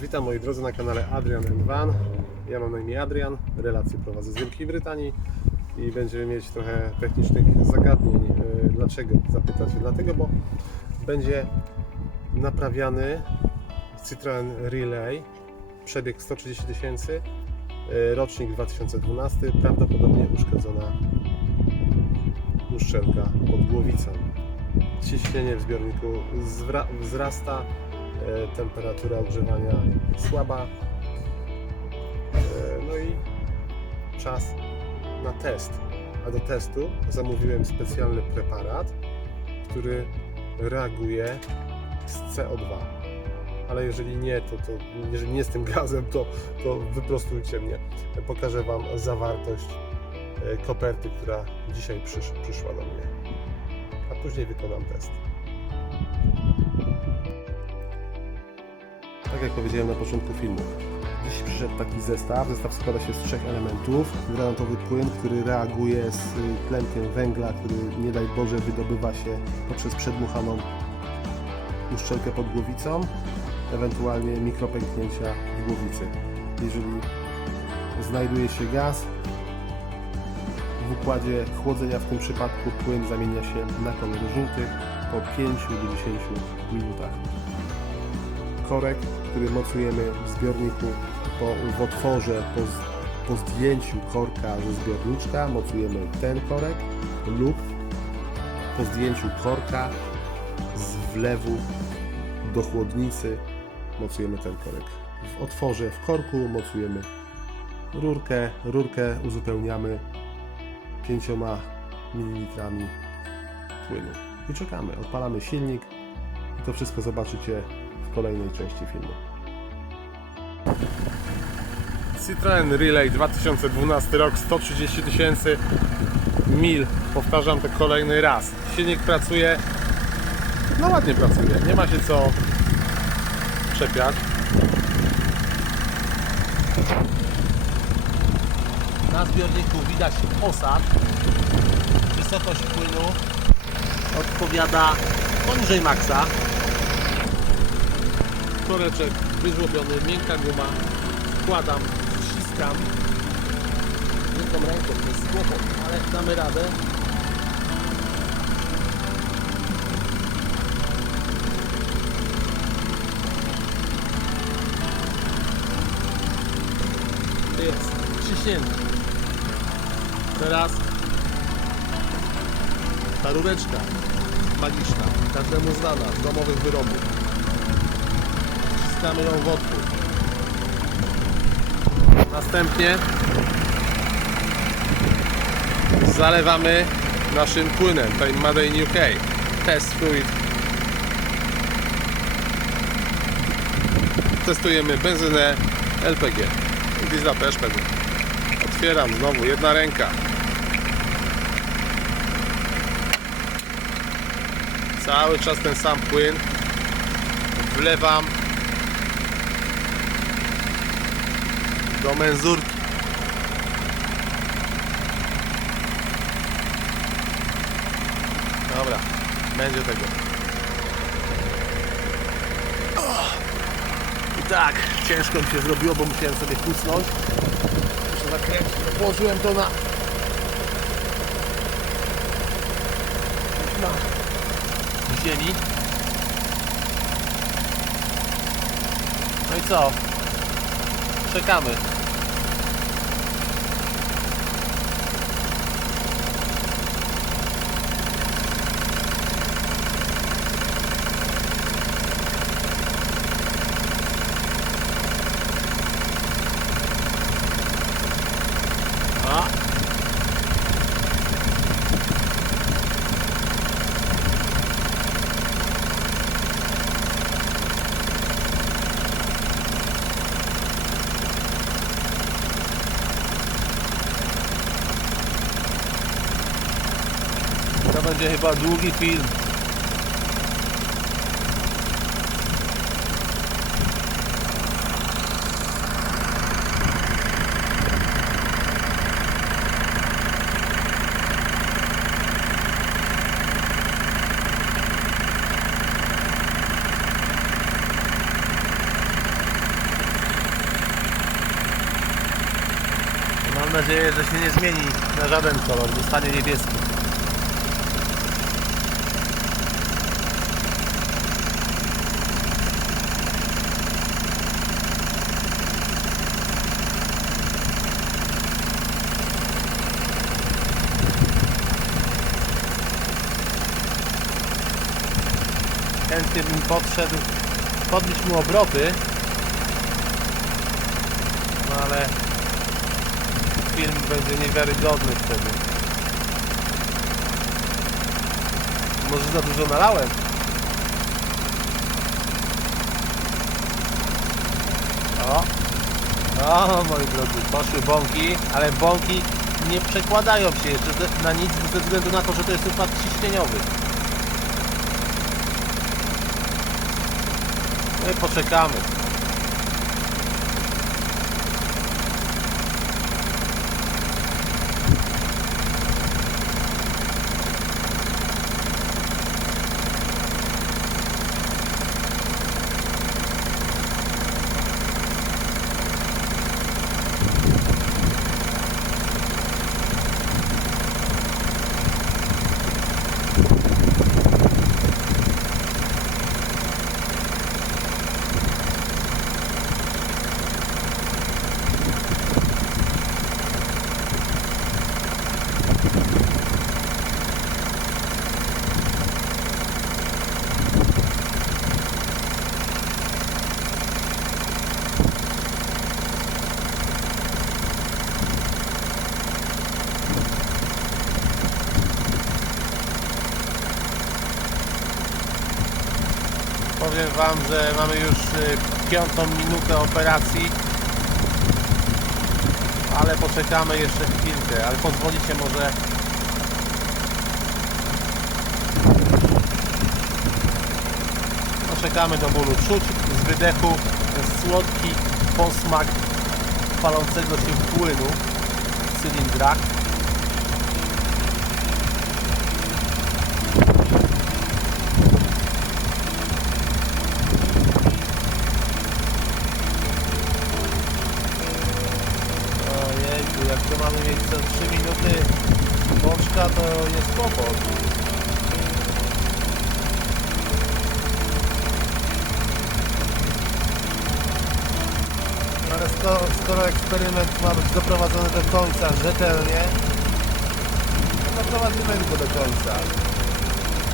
Witam moi drodzy na kanale Adrian Van. Ja mam na imię Adrian, relacje prowadzę z Wielkiej Brytanii i będziemy mieć trochę technicznych zagadnień. E, Dlaczego zapytacie? Dlatego, bo będzie naprawiany Citroen Relay, przebieg 130 tysięcy, e, rocznik 2012, prawdopodobnie uszkodzona uszczelka pod głowicą. Ciśnienie w zbiorniku wzrasta, temperatura ogrzewania słaba. E, No i czas na test. A do testu zamówiłem specjalny preparat, który reaguje z CO2. Ale jeżeli nie, to, to jeżeli nie z tym gazem, to, to wyprostujcie mnie. Pokażę Wam zawartość e, koperty, która dzisiaj przysz, przyszła do mnie. A później wykonam test. Tak jak powiedziałem na początku filmu, dziś przyszedł taki zestaw. Zestaw składa się z trzech elementów. Granatowy płyn, który reaguje z tlenkiem węgla, który nie daj Boże wydobywa się poprzez przedmuchaną uszczelkę pod głowicą, ewentualnie mikropęknięcia w głowicy. Jeżeli znajduje się gaz, w układzie chłodzenia w tym przypadku płyn zamienia się na kolor żółty po 5 do 10 minutach korek, który mocujemy w zbiorniku po, w otworze po, po zdjęciu korka ze zbiorniczka. Mocujemy ten korek lub po zdjęciu korka z wlewu do chłodnicy mocujemy ten korek. W otworze w korku mocujemy rurkę, rurkę uzupełniamy 5 ml płynu. I czekamy, odpalamy silnik i to wszystko zobaczycie kolejnej części filmu. Citroen Relay 2012 rok, 130 tysięcy mil. Powtarzam to kolejny raz. Silnik pracuje, no ładnie pracuje, nie ma się co czepiać. Na zbiorniku widać osad. Wysokość płynu odpowiada poniżej maksa. Koreczek wyżłobiony, miękka guma. Wkładam, ściskam. Jedną ręką to jest kłopot, ale damy radę. Jest, ciśnięty. Teraz ta rureczka magiczna, każdemu znana z domowych wyrobów. Wciskamy ją w otwór. Następnie zalewamy naszym płynem, tutaj Made in UK, test fluid. Testujemy benzynę, LPG diesla też pewnie. Otwieram znowu, jedna ręka. Cały czas ten sam płyn wlewam do menzurki. Dobra, będzie tego. I tak, ciężko mi się zrobiło, bo musiałem sobie kucnąć. Muszę zakręcić, położyłem to na... na ziemi. No i co? Czekamy. będzie chyba długi film. Mam nadzieję, że się nie zmieni na żaden kolor, zostanie niebieski. Chętnie bym podszedł, podbić mu obroty, no ale film będzie niewiarygodny wtedy. Może za dużo nalałem? O! O, moi drodzy, poszły bąki, ale bąki nie przekładają się jeszcze ze- na nic ze względu na to, że to jest upad ciśnieniowy. I poczekamy. Powiem Wam, że mamy już y, piątą minutę operacji. Ale poczekamy jeszcze chwilkę, ale pozwolicie może Poczekamy do bólu czuć z wydechu ten słodki posmak palącego się płynu w cylindrach. Ojejku, jak to mamy mieć co 3 minuty bączka, to jest kłopot. Ale skoro, skoro eksperyment ma być doprowadzony do końca rzetelnie, to doprowadzimy go do końca.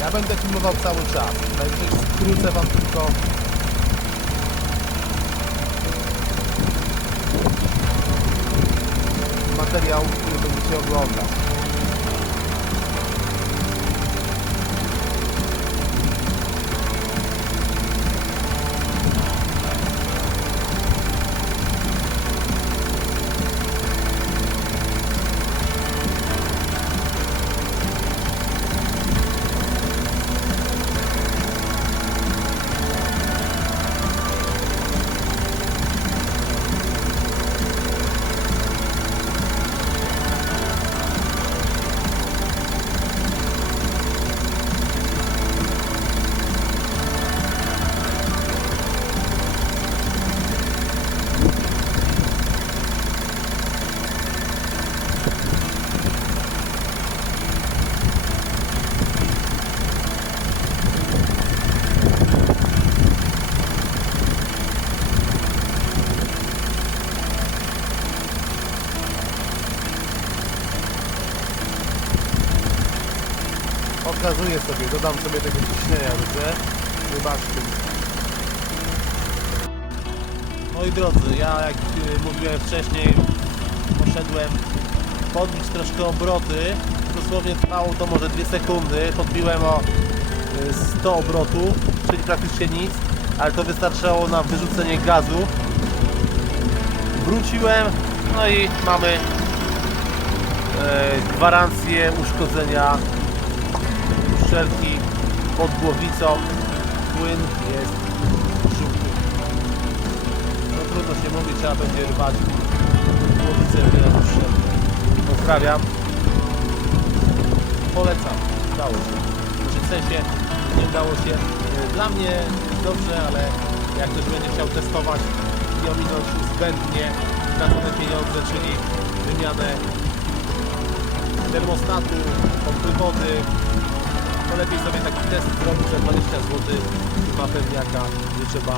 Ja będę filmował cały czas. Najwyżej skrócę Wam tylko materiał, który będziecie oglądać. Odgazuję sobie, dodam sobie tego ciśnienia, widzę. Wybaczcie mi. Moi drodzy, ja jak y, mówiłem wcześniej, poszedłem podbić troszkę obroty. Dosłownie trwało to może 2 sekundy. Podbiłem o y, 100 obrotów, czyli praktycznie nic, ale to wystarczało na wyrzucenie gazu. Wróciłem, no i mamy e, gwarancję uszkodzenia uszczelki pod głowicą. Płyn jest żółty. No trudno się mówi, trzeba będzie rwać głowicę wiele uszczelki. Pozdrawiam. Polecam. Udało się. Znaczy w sensie nie udało się. e, Dla mnie dobrze, ale jak ktoś będzie chciał testować, i ominąć zbędnie stracone pieniądze, czyli wymianę termostatu, pompy wody, to lepiej sobie taki test zrobić za 20 zł ma pewniaka, nie trzeba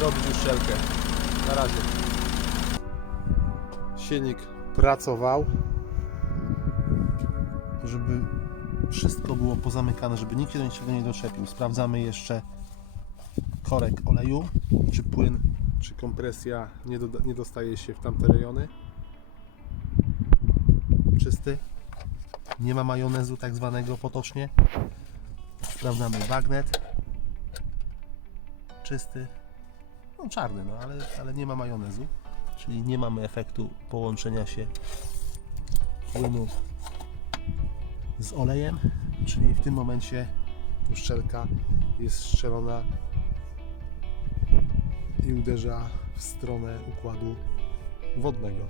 robić uszczelkę. Na razie. silnik pracował, żeby wszystko było pozamykane, żeby nikt się do niczego nie doczepił. Sprawdzamy jeszcze korek oleju, czy płyn, czy kompresja nie, doda- nie dostaje się w tamte rejony. Czysty. Nie ma majonezu tak zwanego potocznie. Sprawdzamy bagnet. Czysty. No czarny, no ale, ale nie ma majonezu czyli nie mamy efektu połączenia się płynu z olejem, czyli w tym momencie uszczelka jest strzelona i uderza w stronę układu wodnego.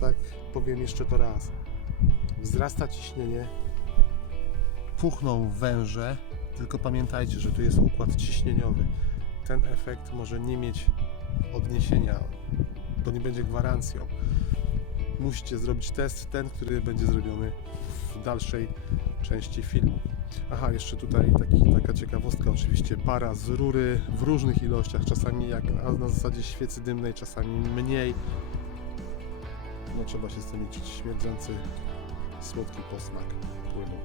Tak powiem jeszcze to raz. Wzrasta ciśnienie, puchną węże, tylko pamiętajcie, że tu jest układ ciśnieniowy. Ten efekt może nie mieć odniesienia, to nie będzie gwarancją. Musicie zrobić test, ten, który będzie zrobiony w dalszej części filmu. Aha, jeszcze tutaj taki, taka ciekawostka, oczywiście para z rury w różnych ilościach, czasami jak na, zasadzie świecy dymnej, czasami mniej. No trzeba się z tym liczyć, śmierdzący słodki posmak płynu.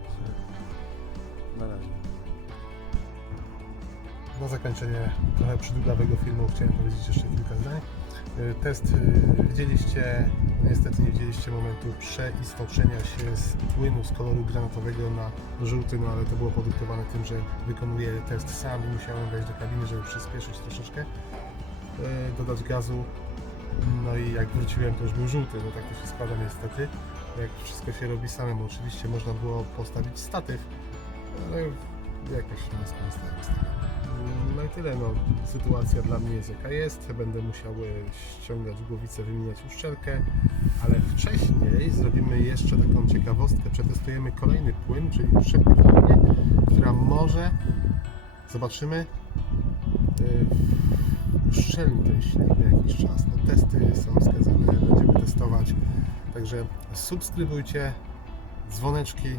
Na razie. Na zakończenie trochę przydługawego filmu chciałem powiedzieć jeszcze kilka zdań. Y, Test y, widzieliście, no niestety nie widzieliście momentu przeistoczenia się z płynu z koloru granatowego na żółty, no ale to było podyktowane tym, że wykonuję test sam i musiałem wejść do kabiny, żeby przyspieszyć troszeczkę, y, dodać gazu. No i jak wróciłem to już był żółty, no tak to się składa niestety. Jak wszystko się robi samemu, oczywiście można było postawić statyw, ale jakoś nie skorzystałem z tego. No i tyle, no. Sytuacja dla mnie jest jaka jest. Będę musiał e, ściągać głowicę, wymieniać uszczelkę, ale wcześniej zrobimy jeszcze taką ciekawostkę. Przetestujemy kolejny płyn, czyli uszczelkę w która może, zobaczymy, silnik na jakiś czas. No, testy są wskazane, będziemy testować. Także subskrybujcie, dzwoneczki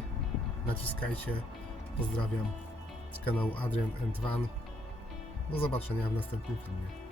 naciskajcie. Pozdrawiam z kanału Adrian and Van. Do zobaczenia w następnym filmie.